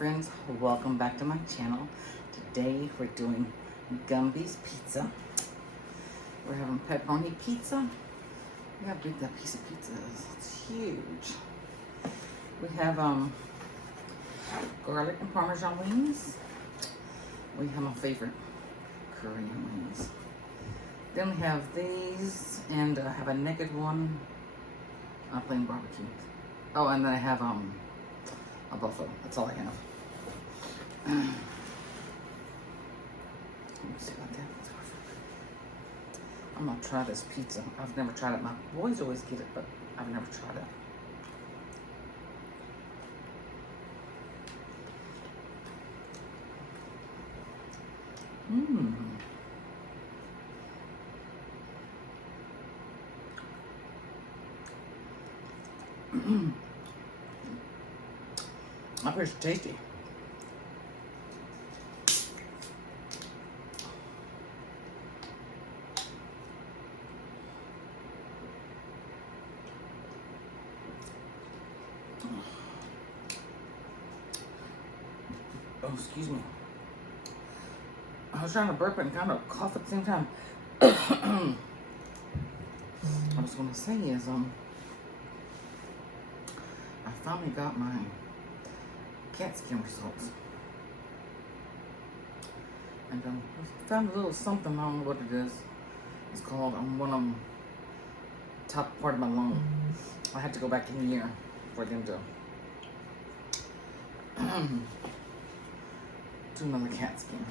friends, welcome back to my channel. Today we're doing Gumby's pizza. We're having pepperoni pizza. Look how big that piece of pizza is. It's huge. We have garlic and Parmesan wings. We have my favorite Korean wings. Then we have these, and I have a naked one, plain barbecue. Oh, and then I have a buffalo. That's all I have. Let me see what that is. I'm gonna try this pizza. I've never tried it. My boys always get it, but I've never tried it. That pretty tasty. Oh, excuse me. I was trying to burp and kind of cough at the same time. I was gonna say is I finally got my CAT scan results, and I found a little something. I don't know what it is. It's called one of them, top part of my lung. I had to go back in the year for them to do another CAT scan.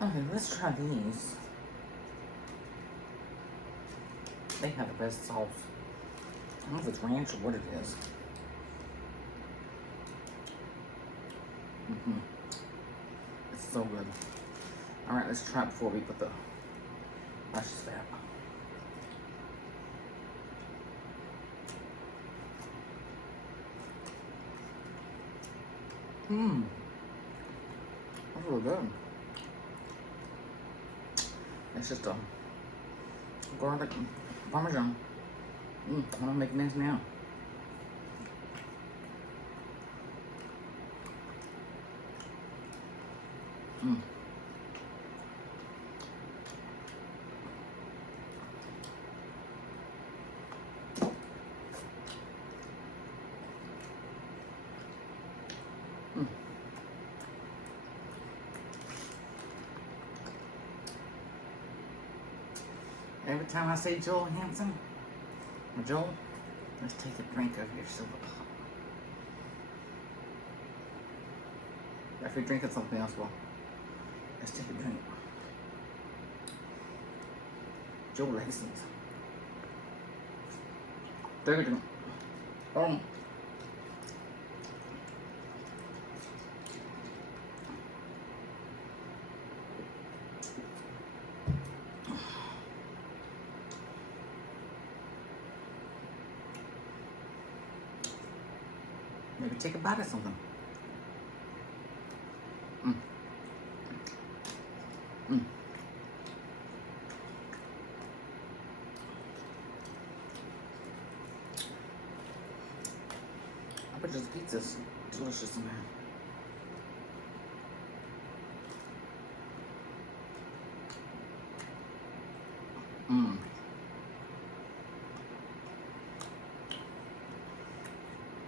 Okay, let's try these. They have the best sauce. I don't know if it's ranch or what it is. It's so good. All right, let's try it before we put the luscious fat. That's really good. It's just a garlic and Parmesan. I'm gonna make a mess now. Every time I say Joel Hansen, or Joel, let's take a drink of your silver pop. If you're drinking something else, well, let's take a drink. Joel Hansen. Third drink. Maybe take a bite of something. I bet this pizza's delicious in there.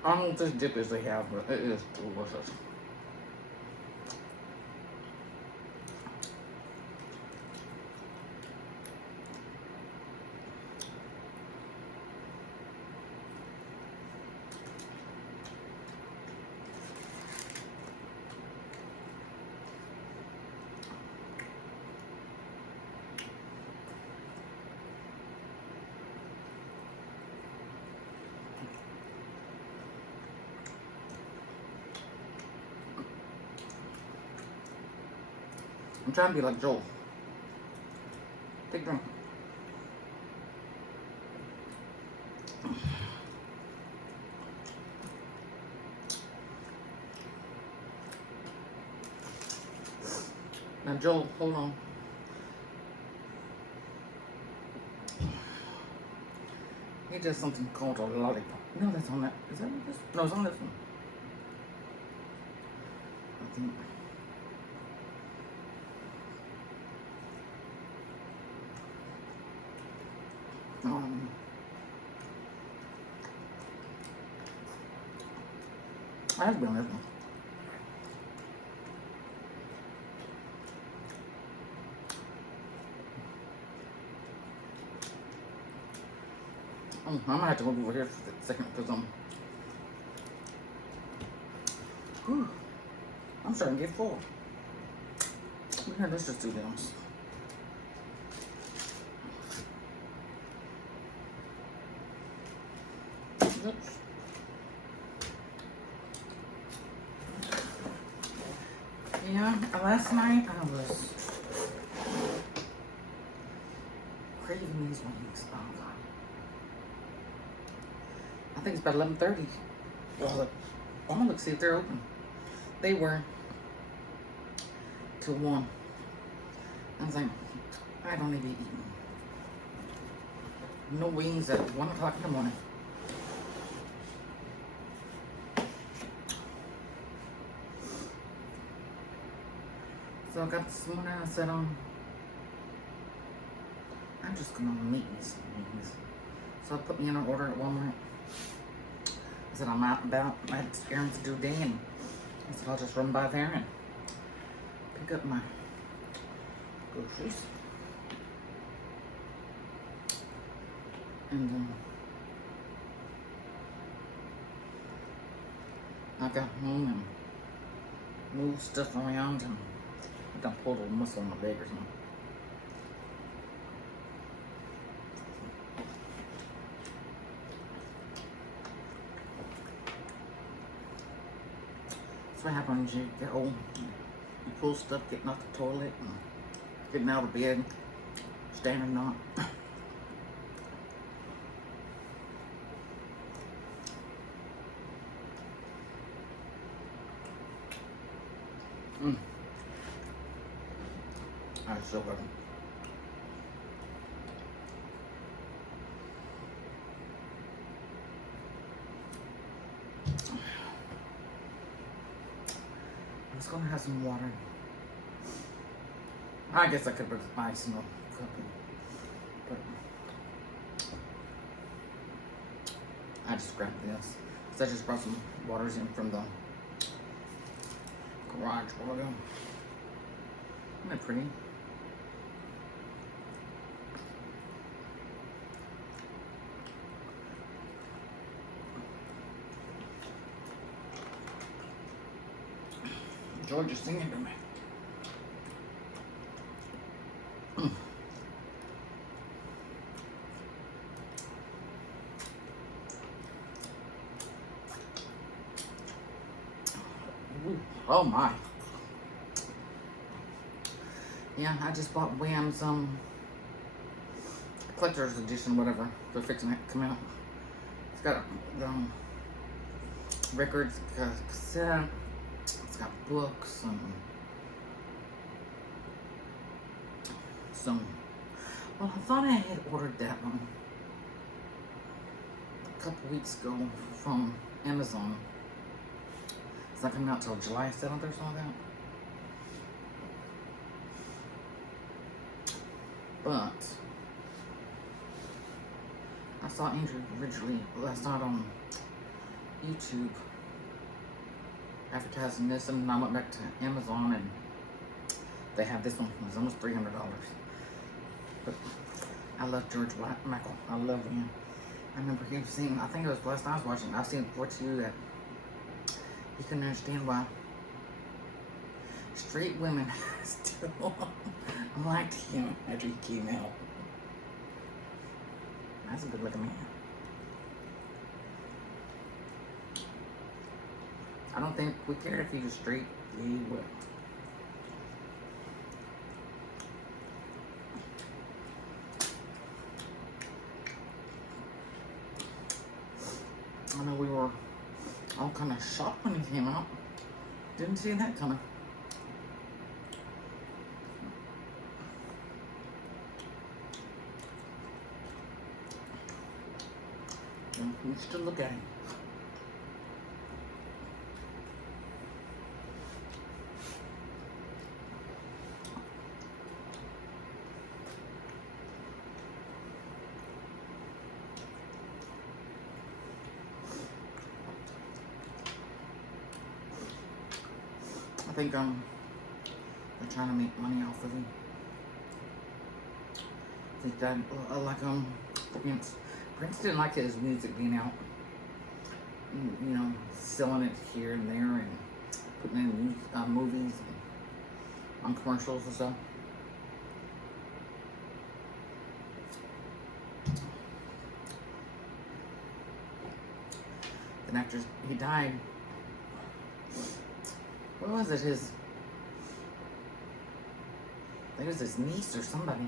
I don't know what this dip is they have, but it is delicious. I'm trying to be like Joel. Take a drink. Now, Joel, hold on. He does something called a lollipop. No, that's on that. Is that what this? No, it's on this one. think. I've been living. I'm gonna have to move over here for a second because I'm starting to get full. Here, let's just do this. Oops. Yeah, last night I was craving these wings. Oh God. I think it's about 11:30. Well, look, I'm gonna look see if they're open. They were till 1. I was like, I don't need to be eating no wings at 1 o'clock in the morning. So I got this morning. I said, I'm just gonna meet these wings. So I put me in an order at Walmart. I said I'm out and about. I had errands to do today, and I said I'll just run by there and pick up my groceries. And I got home and moved stuff around, and I got pulled a muscle in my leg or something. That's what happens when you get old. You pull stuff getting off the toilet and getting out of bed, standing up. I so good. I was gonna have some water. I guess I could buy some more cooking, but I just grabbed this. So I just brought some waters in from the garage water. Isn't that pretty? George is singing to me. Oh my. Yeah, I just bought Wham's collector's edition, whatever. They're fixing it to come out. It's got records, it's got cassette, it's got books, some. Well, I thought I had ordered that one a couple weeks ago from Amazon. It's not coming out till July 7th or something like that. But I saw Andrew originally last night on YouTube advertising this, and I went back to Amazon and they have this one. It was almost $300. But I love George Michael. I love him. I remember him saying, I think it was the last time I was watching, I've seen it before too, that he couldn't understand why straight women still liked him after he came out. That's a good looking man. I don't think we care if he was straight, gay, what. I know we were all kind of shocked when he came out. Didn't see that coming. And we still look at him. think they're trying to make money off of him. I think that like Prince didn't like his music being out. You know, selling it here and there and putting it in movies and on commercials and stuff. Then after he died, what was it? I think it was his niece or somebody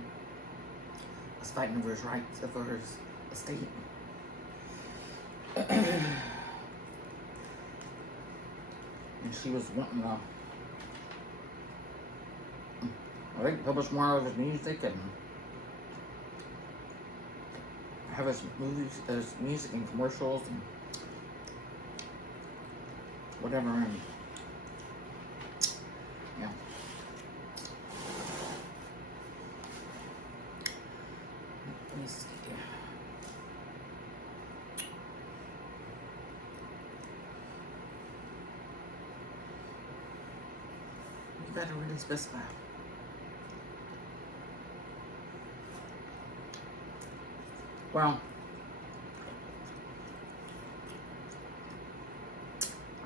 was fighting over his rights, for his estate. And she was wanting to, I think, publish more of his music and have his movies, his music and commercials and whatever. And yeah. Let me see. You gotta really specify. Well,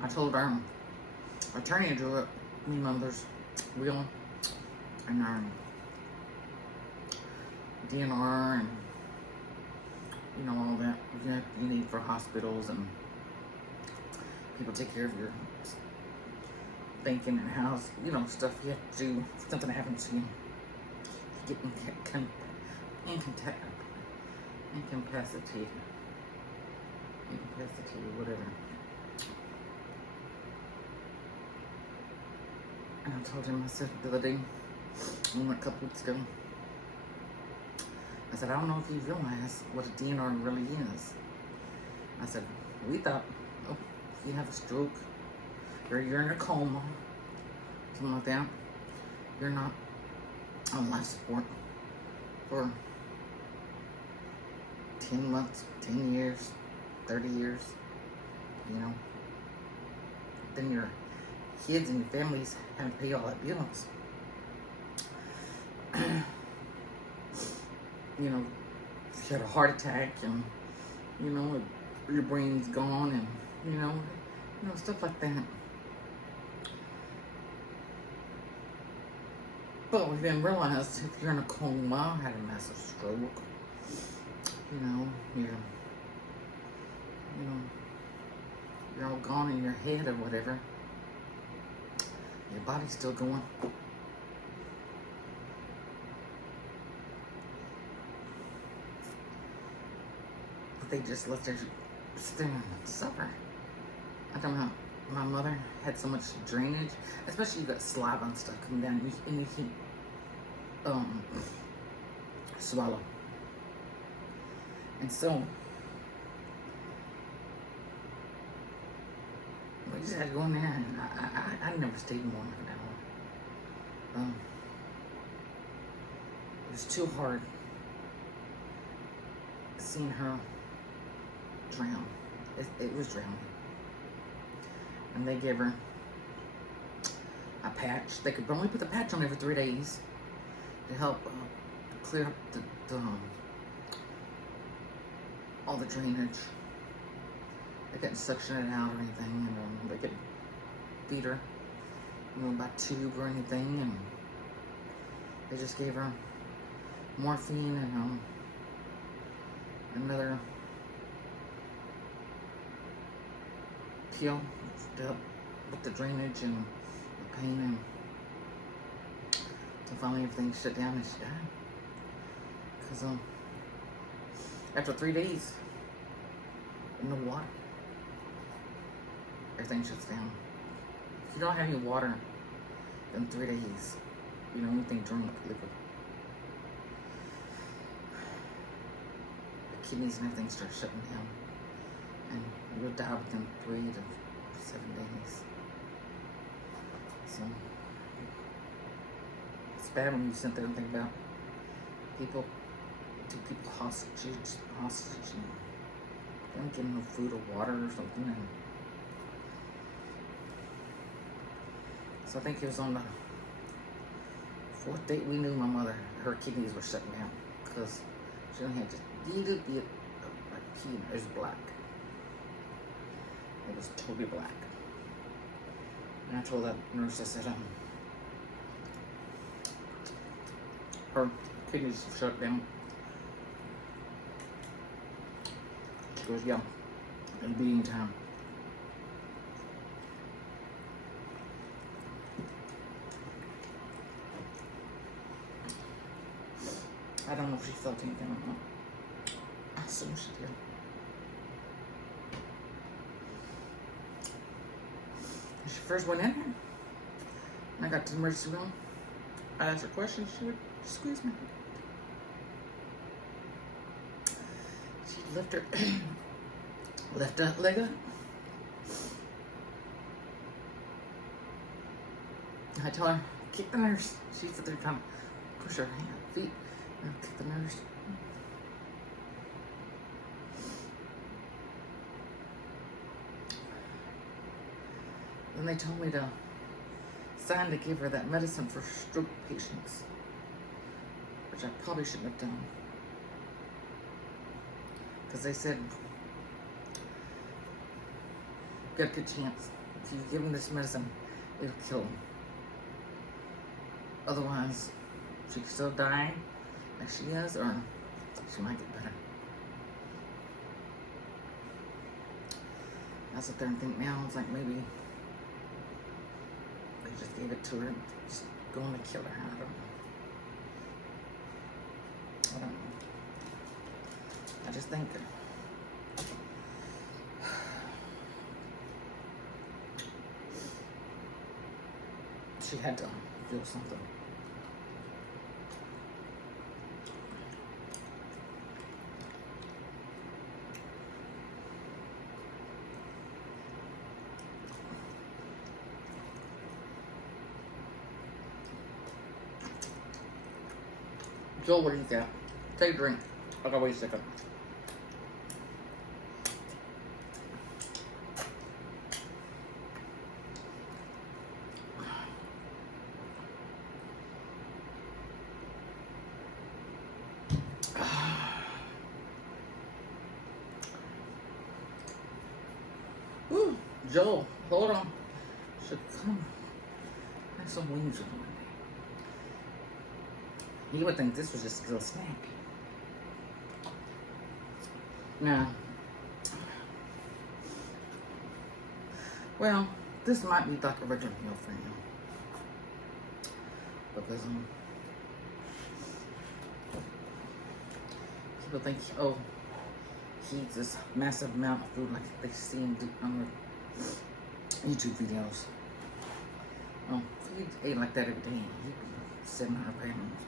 I told our attorney to do it, you know, there's will and DNR and, you know, all that you need for hospitals and people take care of your thinking and house, you know, stuff you have to do if something happens to you. You get incapacitated, whatever. And I told him, I said the other day, a couple weeks ago, I said, I don't know if you realize what a DNR really is. I said, we thought, oh, if you have a stroke, or you're in a coma, something like that, you're not on life support for 10 months, 10 years, 30 years, you know. Then your kids and your families have to pay all that bills. You know, if you had a heart attack and, you know, your brain's gone and, you know, stuff like that. But we didn't realize if you're in a coma, had a massive stroke, you know, you're all gone in your head or whatever. Your body's still going. But they just let their sit there and suffer. I don't know. My mother had so much drainage, especially you got saliva and stuff coming down, and you can't swallow. And so we just had to go in there, and I never stayed more than an hour. It was too hard seeing her drown. It was drowning. And they gave her a patch. They could only put the patch on every 3 days to help clear up all the drainage. They couldn't suction it out or anything, and they could feed her, by tube or anything, and they just gave her morphine and another pill to help with the drainage and the pain, and so finally everything shut down and she died. Because after 3 days, no water, everything shuts down. If you don't have any water in 3 days, anything drink liquid, the kidneys and everything start shutting down, and you'll die within 3 to 7 days. So it's bad when you sit there and think about people, take people hostage, and they don't give them no food or water or something, and So I think it was on the fourth date we knew my mother, her kidneys were shutting down because she only had just a little bit of kidney. It was black. It was totally black. And I told that nurse, I said, her kidneys shut down. She goes, yeah, it'll be in time. I don't know if she felt anything or not. I assume she did. When she first went in here, and I got to the emergency room, I asked her questions, she would squeeze me. She'd lift her leg up. I tell her, kick the nurse. She'd sit there trying to push her feet and kick the nurse. Then they told me to sign to give her that medicine for stroke patients, which I probably shouldn't have done. Because they said, got a good chance. If you give them this medicine, it'll kill them. Otherwise, she's still dying like she is, or she might get better. I sit there and think now, it's like maybe they just gave it to her and just going to kill her. I don't know. I don't know. I just think she had to feel something. Joel, what do you got? Take a drink. I gotta wait a second. Ooh, Joel, hold on. Should come. Have some wings with me. You would think this was just a little snack. Now, well, this might be like a regular meal for him. Because people think, oh, he eats this massive amount of food like they see him do on the YouTube videos. Oh, if he ate like that every day, he'd be 700 pounds.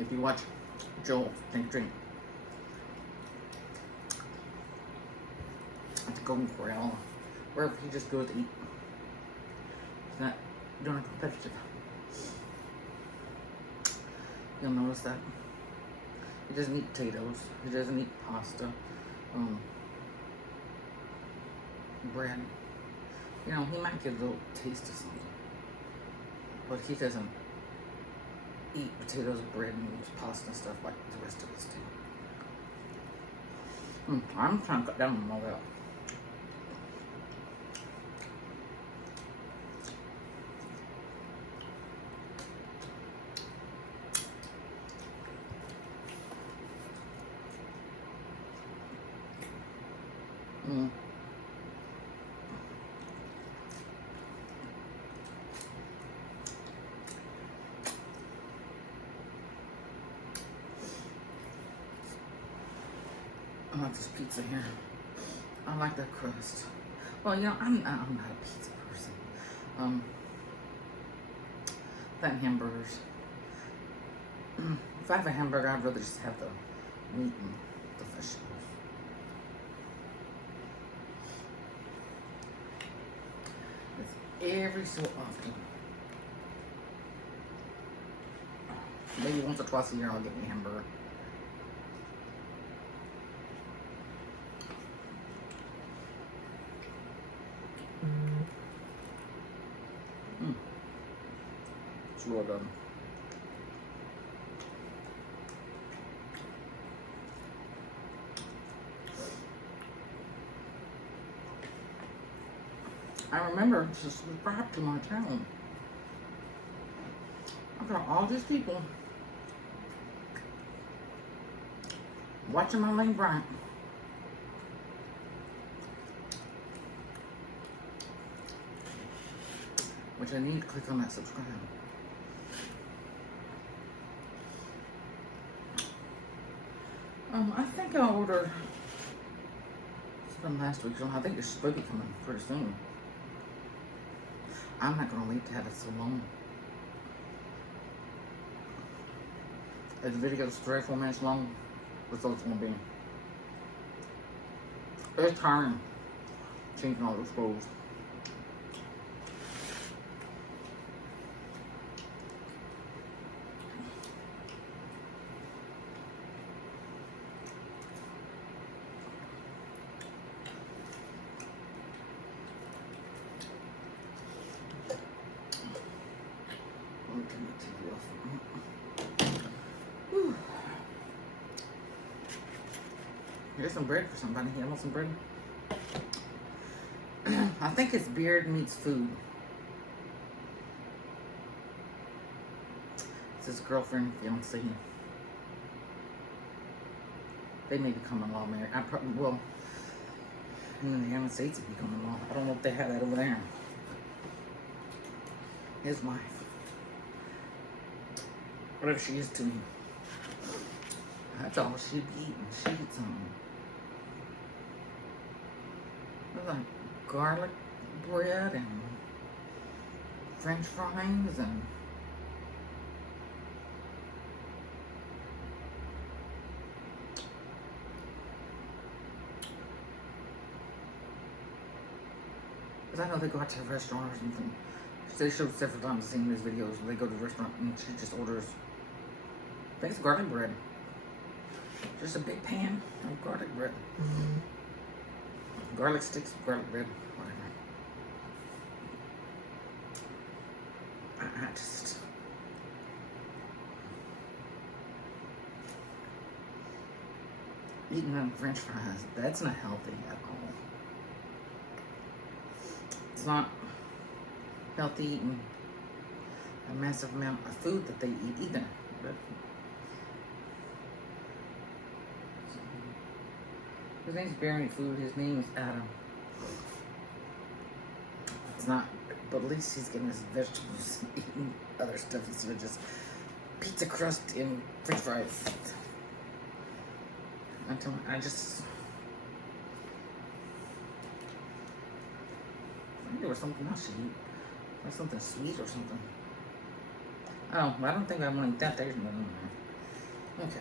If you watch Joel Think Drink at the Golden Corral, wherever he just goes to eat, he's not doing competitive. You'll notice that he doesn't eat potatoes, he doesn't eat pasta, bread. You know, he might get a little taste of something, but he doesn't eat potatoes, bread, and pasta and stuff like the rest of us do. I'm trying to cut down on all that. I like this pizza here. I like that crust. Well, you know, I'm not a pizza person. That hamburgers. If I have a hamburger, I'd rather just have the meat and the vegetables. every so often. Maybe once or twice a year I'll get me a hamburger. It's real good. I remember just subscribe to my channel. I've got all these people watching my Lane Bryant. Which I need to click on that subscribe. I think I ordered from last week, so I think it's supposed to be coming pretty soon. I'm not gonna wait to have it so long. If the video is 3 or 4 minutes long, that's all it's gonna be. It's tiring changing all those clothes. Here's some bread for somebody. Here, want some bread? I think it's beard meets food. It's his girlfriend, fiance. They may become a law married. I probably will. In the United States, it become a law. I don't know if they have that over there. His wife. Whatever she is to me. That's all she'd be eating. She eats like garlic bread and French fries and because I know they go out to a restaurant or something. They showed several times seeing these videos where they go to the restaurant and she just orders, I think it's garlic bread. Just a big pan of garlic bread. Garlic sticks, garlic bread, whatever. I just... Eating on French fries, that's not healthy at all. It's not healthy eating a massive amount of food that they eat either. But his name's Barry Food. His name is Adam. It's not, but at least he's getting his vegetables and eating other stuff instead of just pizza crust and French fries. I just... I think there was something else to eat. Or something sweet or something. Oh, I don't think I want to eat that. There's nothing in there. Okay.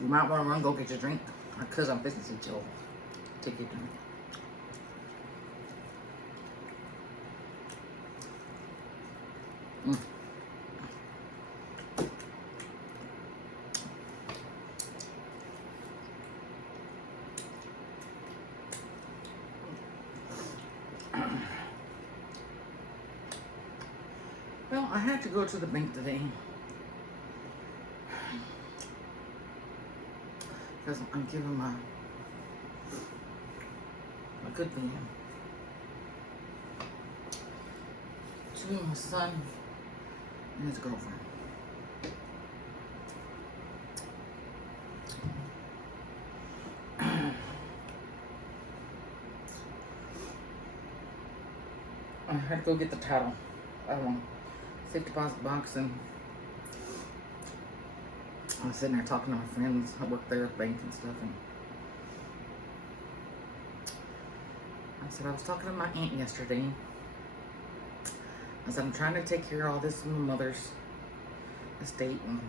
You might want to run, go get your drink, because I'm busy to chill. Take your drink. Well, I had to go to the bank today. Because I'm giving my good man to my son and his girlfriend. I had to go get the title. Safe deposit box and I was sitting there talking to my friends. I work there at the bank and stuff, and I said, I was talking to my aunt yesterday. I said, I'm trying to take care of all this in my mother's estate, and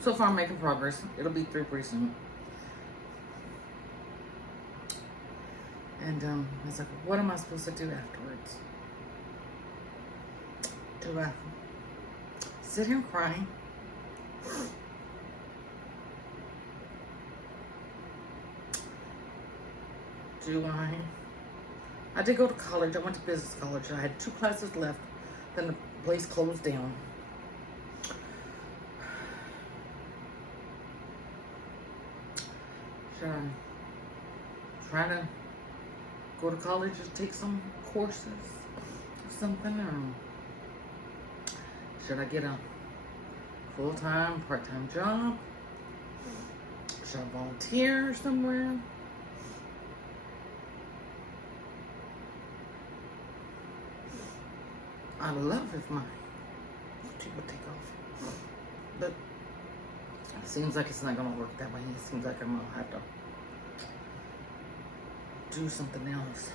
so far I'm making progress. It'll be through pretty soon. And I was like, what am I supposed to do afterwards? Do I sit here and cry? Do I did go to college. I went to business college. I had 2 classes left. Then the place closed down. Should I try to go to college and take some courses or something? Or should I get a full-time, part-time job? Should I volunteer somewhere? I'd love if my YouTube would take off, but it seems like it's not gonna work that way. It seems like I'm gonna have to do something else.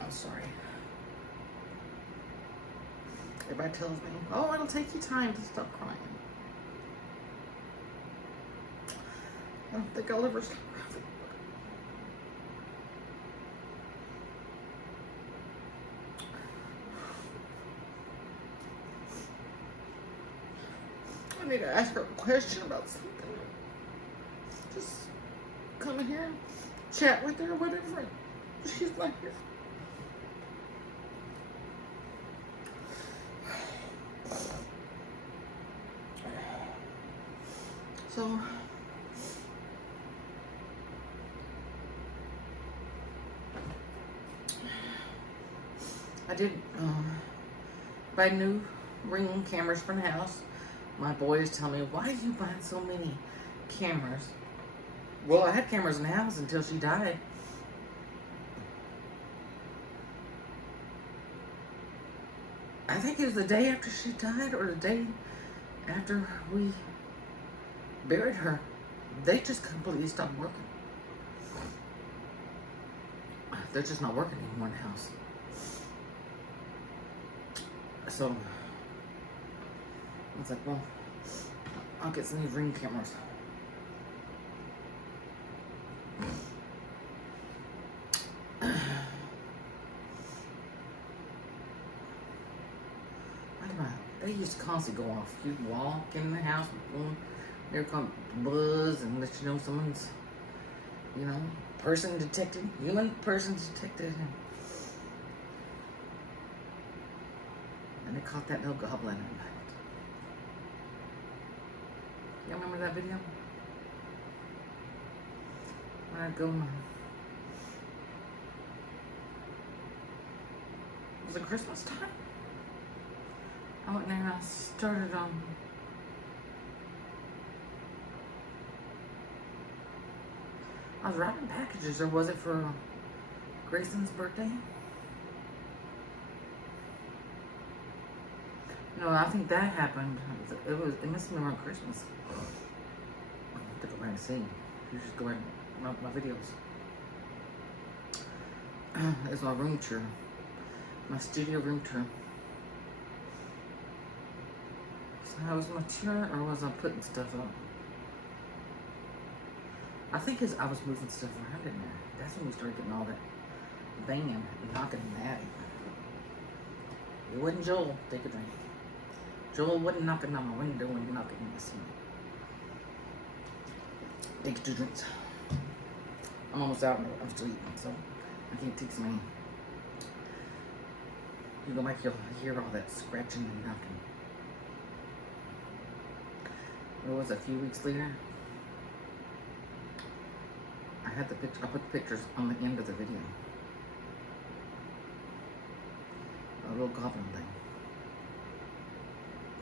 I'm sorry. Everybody tells me, oh, it'll take you time to stop crying. I don't think I'll ever stop crying. I need to ask her a question about something. Just come in here, chat with her, or whatever. She's not here. So I did buy new ring cameras for the house. My boys tell me, why are you buying so many cameras? Well, I had cameras in the house until she died. I think it was the day after she died or the day after we buried her. They just completely stopped working. They're just not working anymore in the house. So I was like, well, I'll get some new ring cameras. They used to constantly go off. You'd walk in the house, boom, there come buzz and let you know someone's, you know, person detected, human person detected. And they caught that little goblin at night. Y'all remember that video? When I'd go, was it Christmas time? I went in there and I started I was wrapping packages, or was it for Grayson's birthday? No, I think that happened. It must have been around Christmas. I have to go back and see. You just go ahead and run my videos. It's my room tour. My studio room tour. So how was my tour, or was I putting stuff up? I think I was moving stuff around in there. That's when we started getting all that banging and knocking and attic. It wasn't Joel. Take a drink. Joel wasn't knocking on my window and knocking in the ceiling. Take 2 drinks. I'm almost out. I'm sleeping, so I can't take so many. You go back, you'll hear all that scratching and knocking. It was a few weeks later. I had the picture. I put the pictures on the end of the video. A little goblin thing.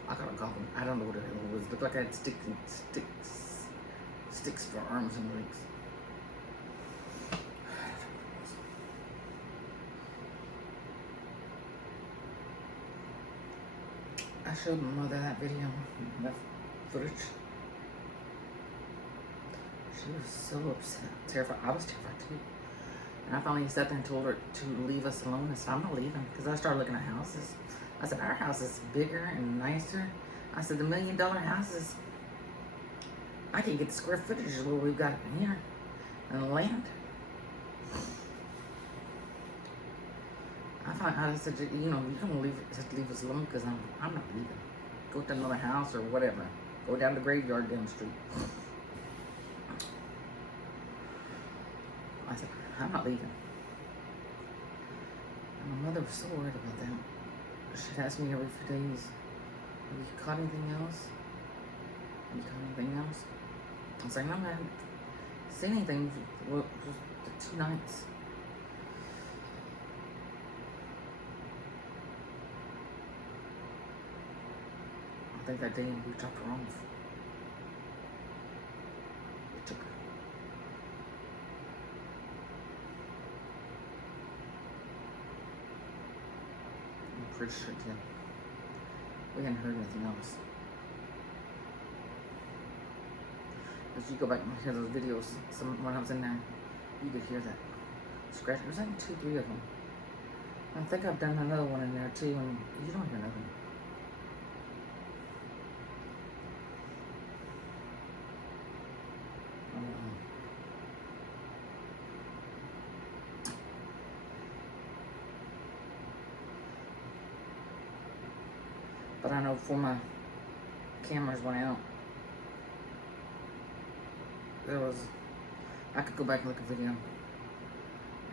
I got a goblin. I don't know what it was. It looked like I had sticks for arms and legs. I showed my mother that video, that footage. She was so upset, terrified. I was terrified too. And I finally sat there and told her to leave us alone. I said, I'm not leaving, because I started looking at houses. I said, our house is bigger and nicer. I said, the $1 million houses, I can get the square footage of what we've got here and the land. I said, you know, you're gonna leave us alone, because I'm not leaving. Go to another house or whatever. Go down the graveyard down the street. I said, I'm not leaving. And my mother was so worried about that. She'd ask me every few days, have you caught anything else? Have you caught anything else? I was like, no, I haven't seen anything. Well, just the 2 nights. I think that day we dropped her off. We took her. I'm pretty sure it did. We hadn't heard anything else. As you go back and hear those videos, when I was in there, you could hear that scratch. There's like 2, 3 of them. I think I've done another one in there too, and you don't hear nothing. But I know before my cameras went out, I could go back and look at video.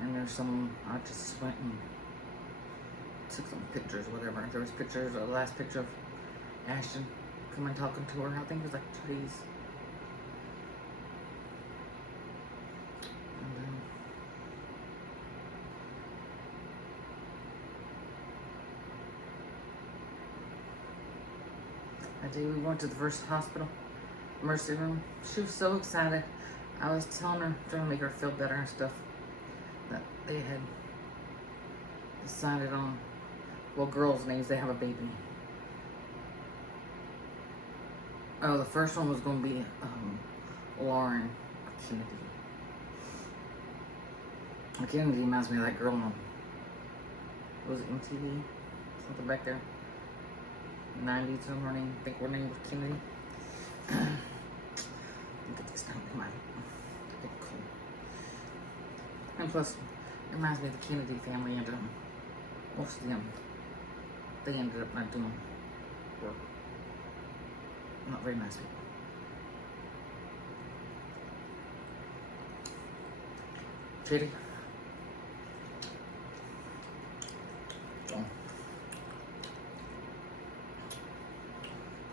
And there's some, I just went and took some pictures, whatever. There was pictures, the last picture of Ashton coming talking to her. I think it was like 2 days. We went to the first hospital, emergency room. She was so excited. I was telling her, trying to make her feel better and stuff, that they had decided on, well, girls' names, they have a baby. Oh, the first one was going to be Lauren Kennedy. Kennedy reminds me of that girl on, was it MTV? Something back there. 90s, her name, I think her name was Kennedy. Look at this down, come on. Look cool. And plus, it reminds me of the Kennedy family, and most of them, they ended up not doing work. Not very nice people. Pretty.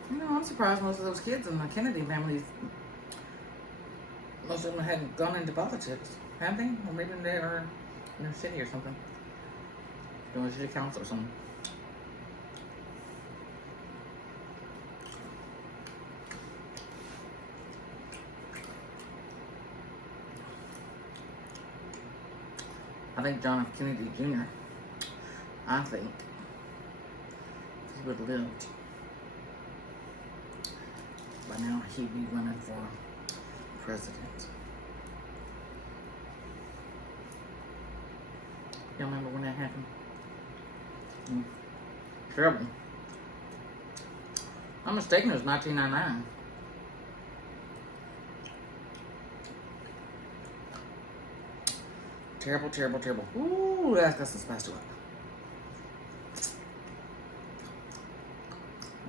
You know, I'm surprised most of those kids in the Kennedy families, most of them hadn't gone into politics, have they? Or maybe they are in their city or something. Doing city council or something. I think John F. Kennedy Jr., I think, if he would have lived, by now he'd be running for president. Y'all remember when that happened? Terrible. If I'm mistaken, it was 1999. Terrible, terrible, terrible. Ooh, that's got some spice to it.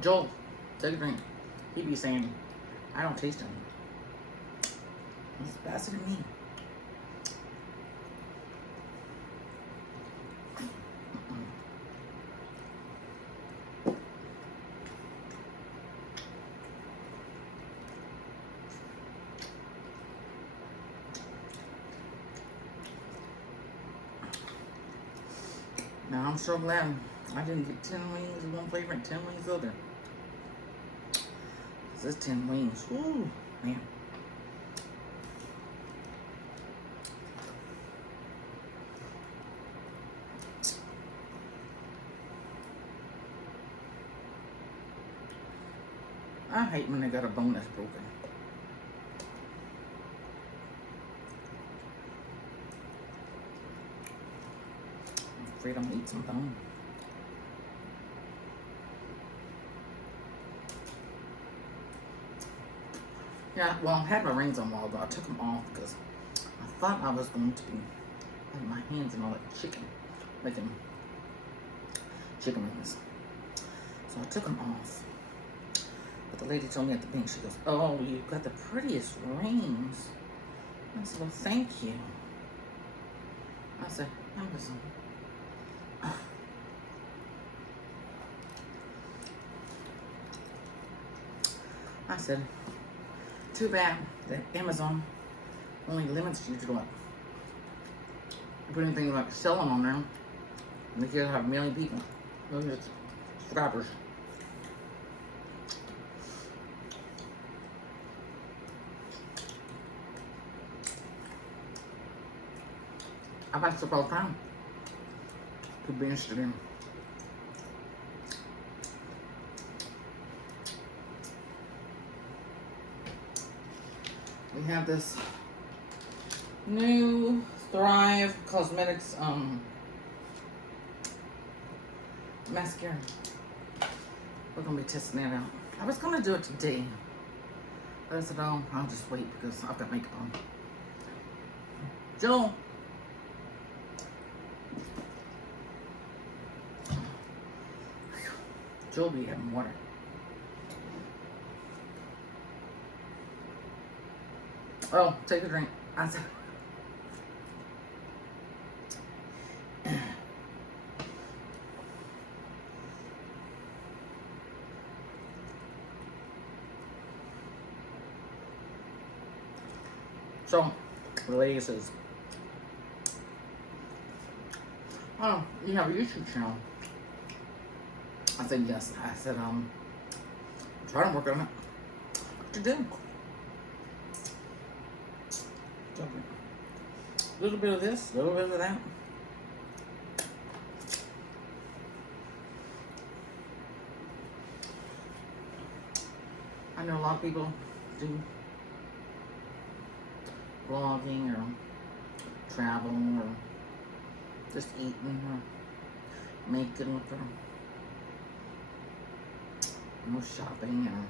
Joel, take a drink. He'd be saying, I don't taste him. He's faster than me. Now I'm so glad I didn't get 10 wings of one flavor and 10 wings of the other. This 10 wings. Ooh, man. hate when they got a bone that's broken. I'm afraid I'm gonna eat some bone. Yeah, well, I had my rings on a while ago. I took them off because I thought I was going to be having my hands in all that chicken, making chicken wings. So I took them off. But the lady told me at the bank, she goes, "Oh, you've got the prettiest rings." I said, "Well, thank you." I said, "Amazon." I said, "Too bad that Amazon only limits you to like put anything like selling on there. And they could have a million people, million subscribers." I buy stuff all the time. Could be interested in. We have this new Thrive Cosmetics mascara. We're gonna be testing that out. I was gonna do it today, but I said, "Oh, I'll just wait because I've got makeup on." Joel. Joel be having water. Oh, take a drink. I said, so the lady says, "Oh, you have a YouTube channel?" I said, "Yes." I said, "Try to work on it." What to do? A little bit of this, a little bit of that. I know a lot of people do vlogging or travel or just eating or making or shopping or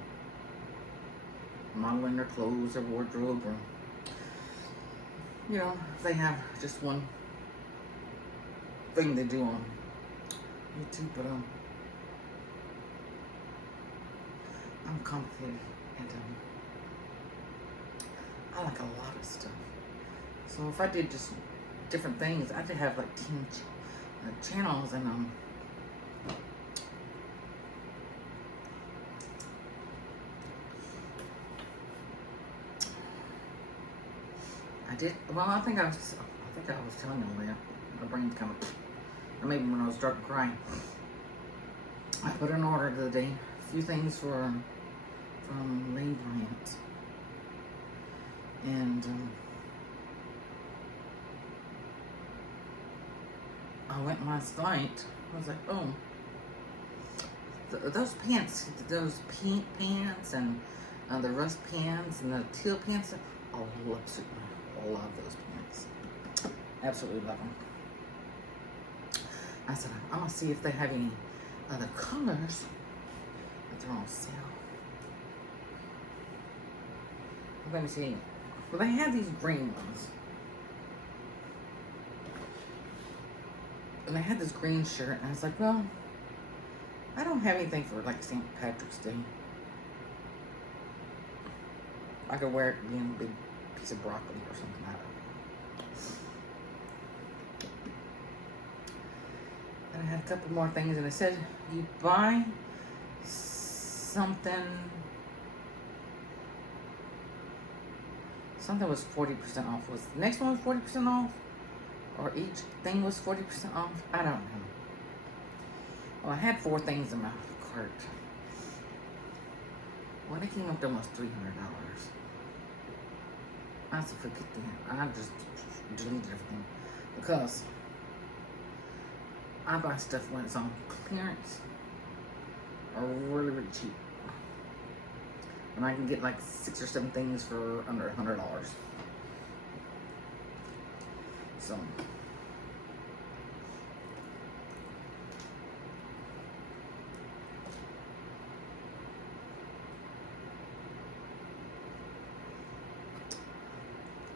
modeling their clothes or wardrobe, or they have just one thing they do on YouTube. But I'm complicated, and I like a lot of stuff. So if I did just different things, I could have like 10 channels, and I think I was telling you that my brain's kind of, or maybe when I was starting crying. I put an order the other day, a few things from Lane Bryant, and I went last night. I was like, "Oh, those pants, those pink pants, and the rust pants, and the teal pants. I love those pants. Absolutely love them." I said, "I'm gonna see if they have any other colors that they're on sale." I'm gonna see. Well, they have these green ones, and they had this green shirt, and I was like, "Well, I don't have anything for like St. Patrick's Day. I could wear it being a big piece of broccoli or something like that." And I had a couple more things, and it said, "You buy something was 40% off." Was the next one was 40% off? Or each thing was 40% off? I don't know. Well, I had 4 things in my cart. Well, they came up to almost $300. I said, forget that. I just deleted everything, because I buy stuff when it's on clearance or really, really cheap. And I can get like 6 or 7 things for under $100. So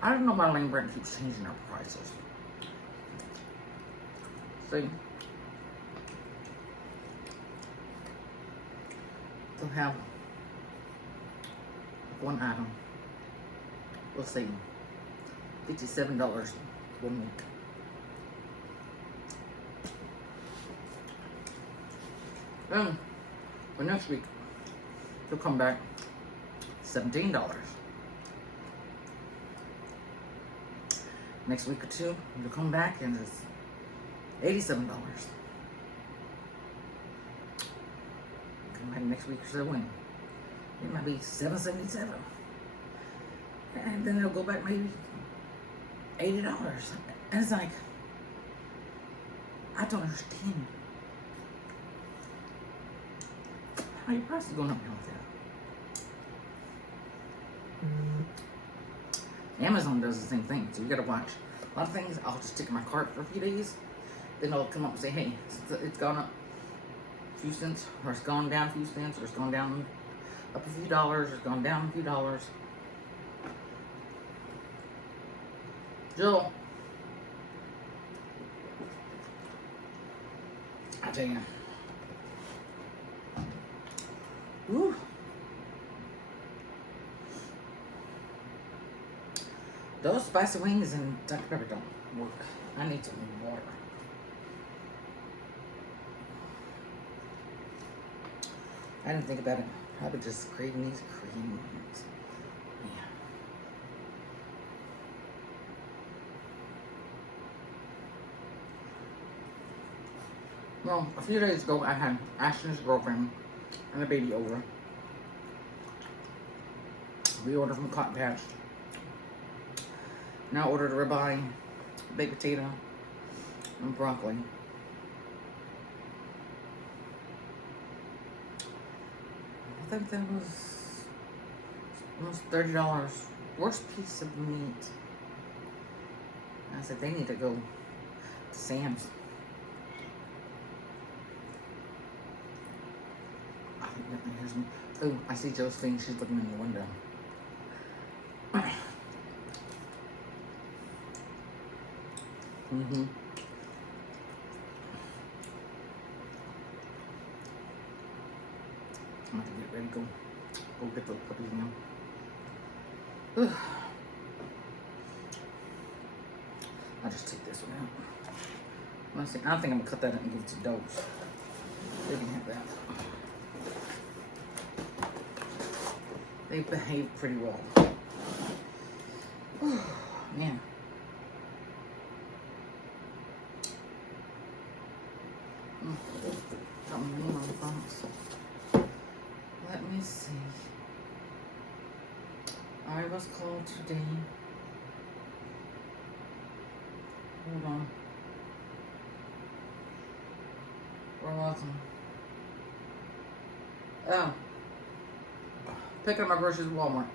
I don't know why Lane Brand keeps changing their prices. See? They'll have one item. We'll see. $57 1 week. Then for next week, they'll come back $17. Next week or two, they'll come back and it's $87. Come back next week or so when it might be $7.77. And then they'll go back maybe $80. And it's like, I don't understand how your price is going up now with that. Amazon does the same thing, so you gotta watch. A lot of things I'll just stick in my cart for a few days, then it'll come up and say, hey, it's gone up a few cents, or it's gone down a few cents, or it's gone down up a few dollars, or it's gone down a few dollars. Joel, I tell you, whew. Those spicy wings and Dr. Pepper don't work. I need some water. I didn't think about it. Probably just craving these cream ones. Yeah. Well, a few days ago, I had Ashton's girlfriend and a baby over. We ordered from Cotton Patch. Now I ordered a ribeye, baked potato, and broccoli. I think that was almost $30. Worst piece of meat. I said they need to go to Sam's. I think that here's me. Oh, I see Josephine. She's looking in the window. Mm-hmm. I'm about to get ready to go get those puppies now. I'll just take this one out. Let's see. I think I'm gonna cut that up and give it to dogs. They can have that. They behave pretty well. Man. Got my name on the box. Let me see. I was called today. Hold on. Where was I? Oh. Picking up my groceries at Walmart.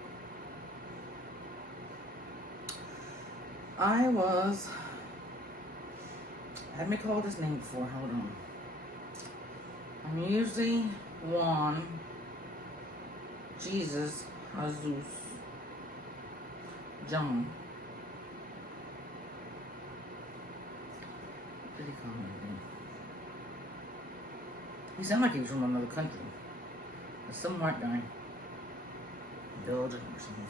I had me called his name before. Hold on. I'm usually Juan, Jesus, Jesus, John. What did he call me again? He sounded like he was from another country. Some white guy. Belgium or something.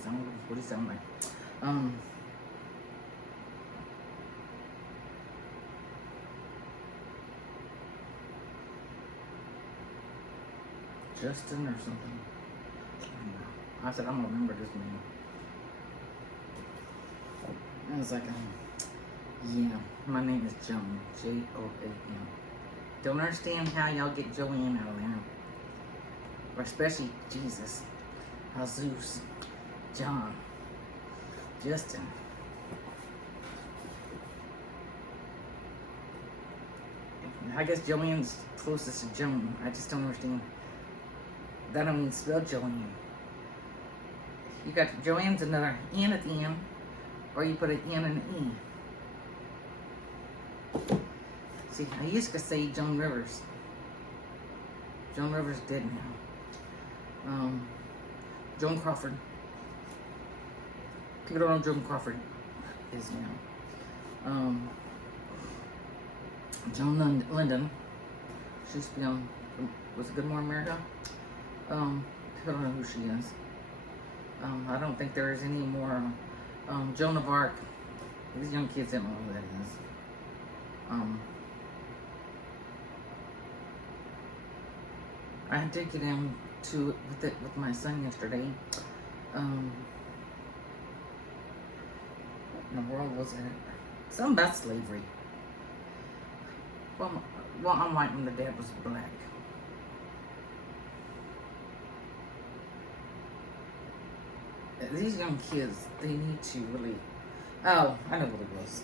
What did he sound like? Justin or something. I said, I'm gonna remember this name. I was like, yeah, my name is Joan. Joam. Don't understand how y'all get Joanne out of there. Or especially Jesus, Jesus, John, Justin. I guess Joanne's closest to Joan. I just don't understand. That don't even spell Joanne. You got Joanne's another N at the end, or you put an N and an E. See, I used to say Joan Rivers. Joan Rivers dead now. Joan Crawford. People don't know Joan Crawford is now. Joan Linden. She used to be on, was it Good Morning America? People don't know who she is. I don't think there is any more. Joan of Arc. These young kids don't know who that is. I did get into it with my son yesterday. What in the world was it? Something about slavery. Well, I'm white and the dad was black. These young kids, they need to really. Oh, I know what it was.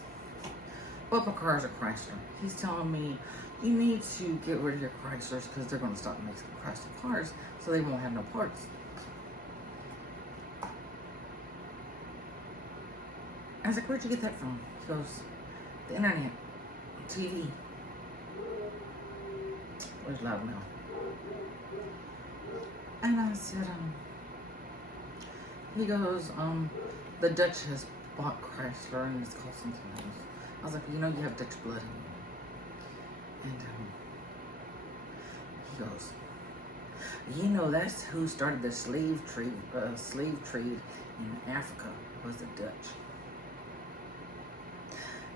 But my car's a Chrysler. He's telling me you need to get rid of your Chryslers because they're going to stop making Chrysler cars, so they won't have no parts. I was like, where'd you get that from? He goes, the internet, TV. Where's Loudmouth? And I said, he goes, the Dutch has bought Chrysler and it's called something else. I was like, you know, you have Dutch blood in you. And he goes, you know, that's who started the slave trade in Africa, was the Dutch.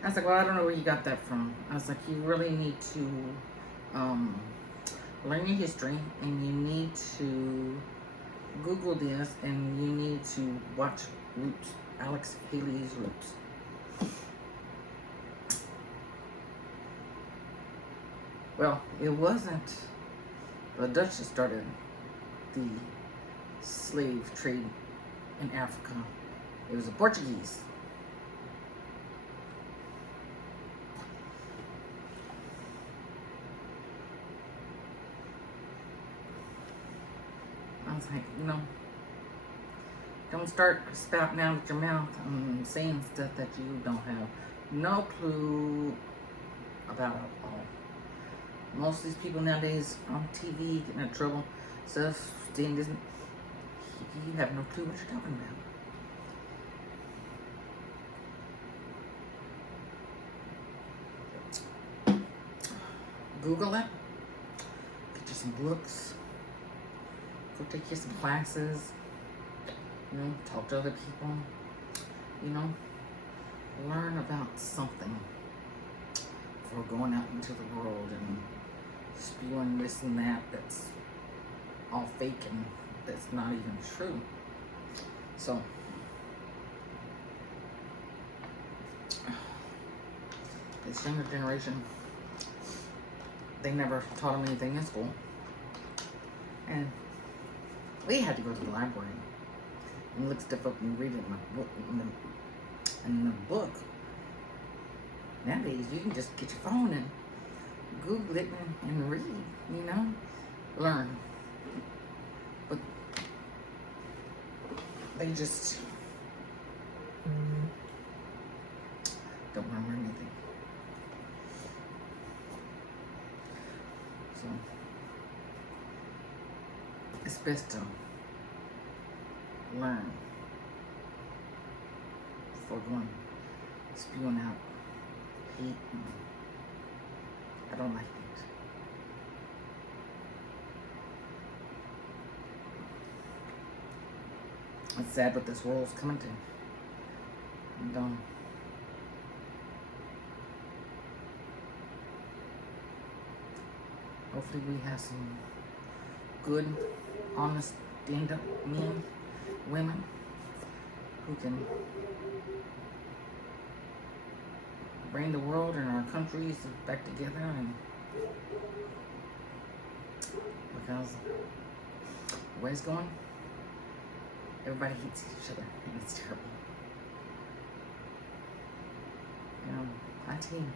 I was like, well, I don't know where you got that from. I was like, you really need to learn your history, and you need to Google this, and you need to watch Roots, Alex Haley's Roots. Well, it wasn't the Dutch that started the slave trade in Africa. It was the Portuguese. I was like, you know, don't start spouting out of your mouth and saying stuff that you don't have no clue about at all. Most of these people nowadays on TV getting in trouble, stuff, you have no clue what you're talking about. Google it. Get you some books. Go take you some classes. You know, talk to other people. You know, learn about something before going out into the world and spewing this and that that's all fake and that's not even true. So, this younger generation, they never taught them anything in school. And we had to go to the library and look stuff up and read it in the book. Nowadays, you can just get your phone and Google it and read, you know, learn. But they just don't remember anything. So it's best to learn before going spewing out hate. I don't like it. It's sad what this world's coming to. And, hopefully we have some good, honest, stand-up men, women who can bring the world and our countries back together, and because the way it's going, everybody hates each other and it's terrible. You know, I tell you,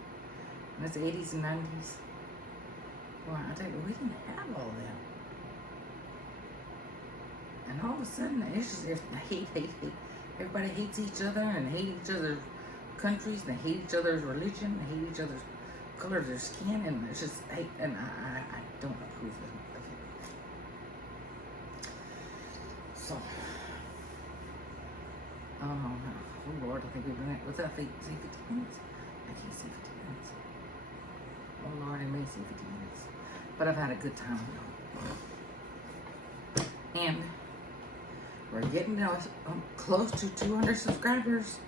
in the 80s and 90s, well, I tell you, we didn't have all that. And all of a sudden, it's just hate. Everybody hates each other and hate each other's countries, and they hate each other's religion, they hate each other's color of their skin, and it's just hate. And I don't approve of it. So, oh Lord, I think we've been without 15 minutes. I can't see 15 minutes. Oh Lord, I may see 15 minutes. But I've had a good time, though. And we're getting close to 200 subscribers,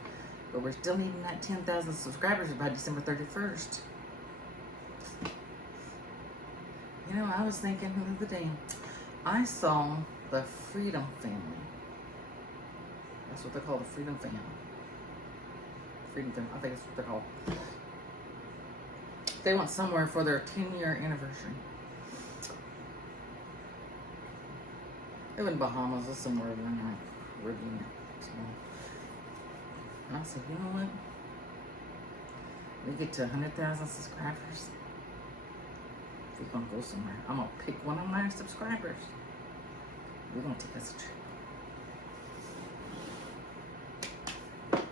but we're still needing that 10,000 subscribers by December 31st. You know, I was thinking the other day, I saw the Freedom Family. That's what they call the Freedom Family. Freedom Family, I think that's what they're called. They went somewhere for their 10-year anniversary. It was in Bahamas or somewhere in the Caribbean. So I said, you know what? We get to 100,000 subscribers. We're gonna go somewhere. I'm gonna pick one of my subscribers. We're gonna take us a trip.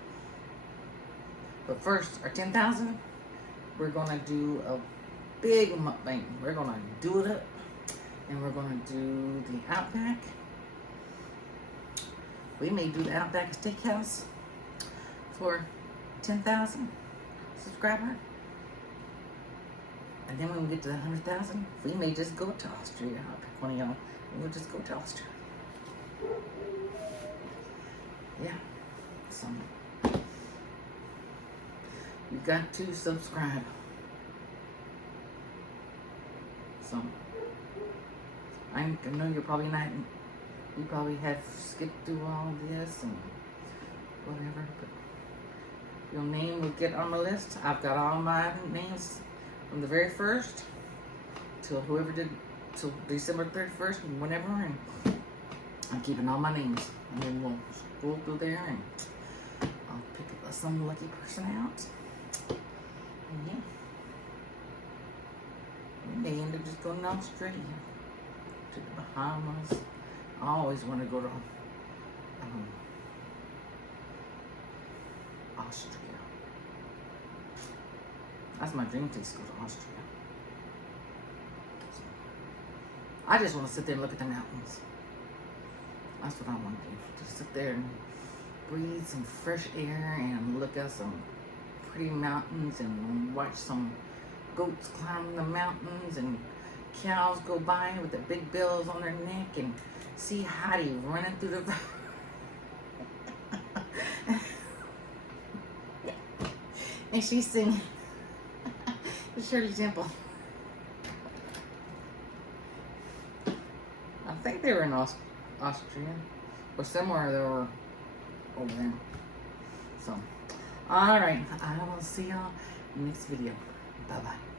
But first, our 10,000, we're gonna do a big mukbang. We're gonna do it up. And we're going to do the Outback. We may do the Outback Steakhouse for 10,000 subscribers. And then when we get to 100,000, we may just go to Austria. I'll pick one of y'all and we'll just go to Austria. Yeah. So, you got to subscribe. So, I know you're probably not, you probably have skipped through all this and whatever, but your name will get on my list. I've got all my names from the very first till whoever did, till December 31st and whenever, and I'm keeping all my names. And then we'll scroll through there and I'll pick some lucky person out. And yeah, we may end up just going to Australia. To the Bahamas. I always want to go to Austria. That's my dream place, to go to Austria. So, I just want to sit there and look at the mountains. That's what I want to do. Just sit there and breathe some fresh air and look at some pretty mountains and watch some goats climb the mountains and cows go by with their big bells on their neck and see Heidi running through the and she's singing the Shirley Temple. I think they were in Austria or somewhere they were over there. So, alright, I will see y'all in the next video. Bye bye.